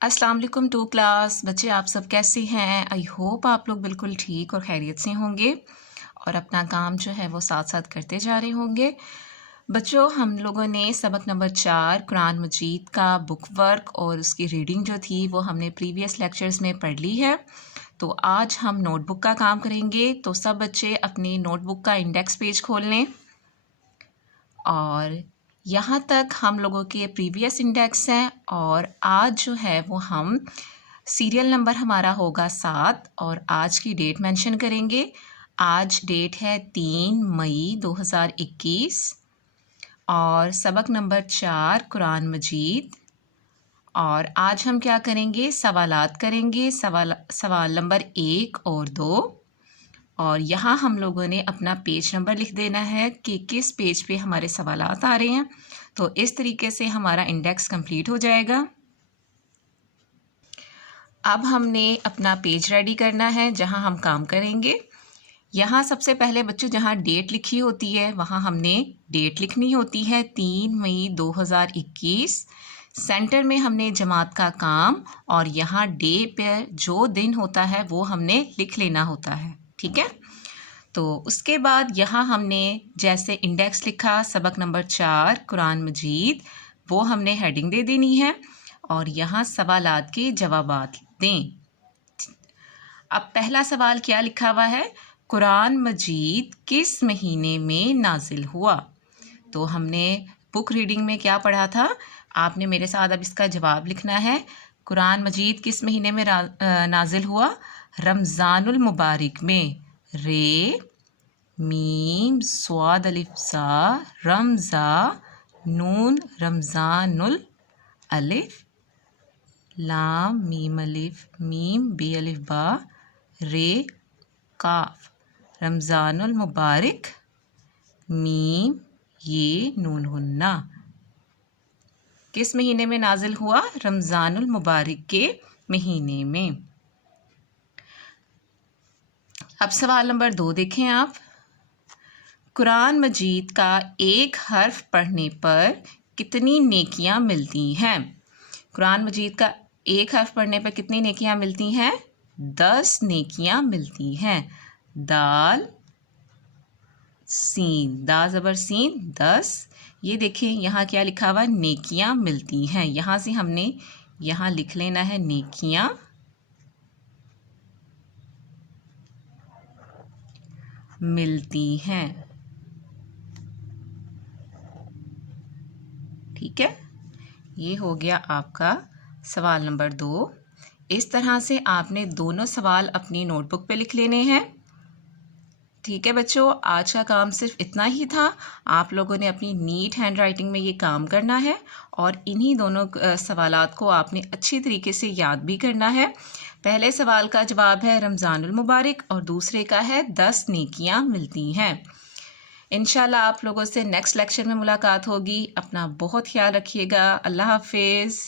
अस्सलाम वालेकुम to class. बच्चे आप सब कैसे हैं? आई होप आप लोग बिल्कुल ठीक और खैरियत से होंगे और अपना काम जो है वो साथ साथ करते जा रहे होंगे। बच्चों, हम लोगों ने सबक नंबर 4 कुरान मजीद का बुक वर्क और उसकी रीडिंग जो थी वो हमने प्रीवियस लेक्चर्स में पढ़ ली है। तो आज हम नोटबुक का काम करेंगे। तो सब बच्चे अपनी नोटबुक का इंडेक्स पेज खोल लें और यहाँ तक हम लोगों के प्रीवियस इंडेक्स हैं और आज जो है वो हम सीरियल नंबर हमारा होगा 7 और आज की डेट मेंशन करेंगे। आज डेट है 3 मई 2021 और सबक नंबर 4 कुरान मजीद। और आज हम क्या करेंगे? सवालात करेंगे। सवाल नंबर 1 और 2 और यहाँ हम लोगों ने अपना पेज नंबर लिख देना है कि किस पेज पे हमारे सवालात आ रहे हैं। तो इस तरीके से हमारा इंडेक्स कंप्लीट हो जाएगा। अब हमने अपना पेज रेडी करना है जहाँ हम काम करेंगे। यहाँ सबसे पहले बच्चों जहाँ डेट लिखी होती है वहाँ हमने डेट लिखनी होती है 3 मई 2021। सेंटर में हमने जमात का काम और यहाँ डे पर जो दिन होता है वो हमने लिख लेना होता है। ठीक है, तो उसके बाद यहाँ हमने जैसे इंडेक्स लिखा सबक नंबर 4 कुरान मजीद, वो हमने हेडिंग दे देनी है और यहाँ सवालात के जवाबात दें। अब पहला सवाल क्या लिखा हुआ है? कुरान मजीद किस महीने में नाजिल हुआ? तो हमने बुक रीडिंग में क्या पढ़ा था? आपने मेरे साथ अब इसका जवाब लिखना है। कुरान मजीद किस महीने में नाजिल हुआ? रमज़ानुल मुबारक में। रे मीम स्वाद अलिफ ज़ा रमज़ा नून रमज़ानुल अलिफ लाम मीम अलिफ मीम बे अलिफ बा रे काफ रमज़ानुल मुबारक मीम ये नून हुन्ना। किस महीने में नाजिल हुआ? रमज़ानुल मुबारक के महीने में। अब सवाल नंबर 2 देखें आप। कुरान मजीद का एक हर्फ पढ़ने पर कितनी नेकियां मिलती हैं? कुरान मजीद का एक हर्फ पढ़ने पर कितनी नेकियां मिलती हैं? 10 नेकियां मिलती हैं। दाल सीन, दा ज़बर सीन 10। ये देखें यहाँ क्या लिखा हुआ? नेकियां मिलती हैं। यहाँ से हमने यहाँ लिख लेना है नेकियां मिलती हैं। ठीक है, ये हो गया आपका सवाल नंबर 2। इस तरह से आपने दोनों सवाल अपनी नोटबुक पे लिख लेने हैं। ठीक है बच्चों, आज का काम सिर्फ इतना ही था। आप लोगों ने अपनी नीट हैंड राइटिंग में ये काम करना है और इन्हीं दोनों सवालात को आपने अच्छी तरीके से याद भी करना है। पहले सवाल का जवाब है रमज़ानुल मुबारक और दूसरे का है 10 नेकियां मिलती हैं। इंशाल्लाह आप लोगों से नेक्स्ट लेक्चर में मुलाकात होगी। अपना बहुत ख्याल रखिएगा। अल्लाह हाफिज़।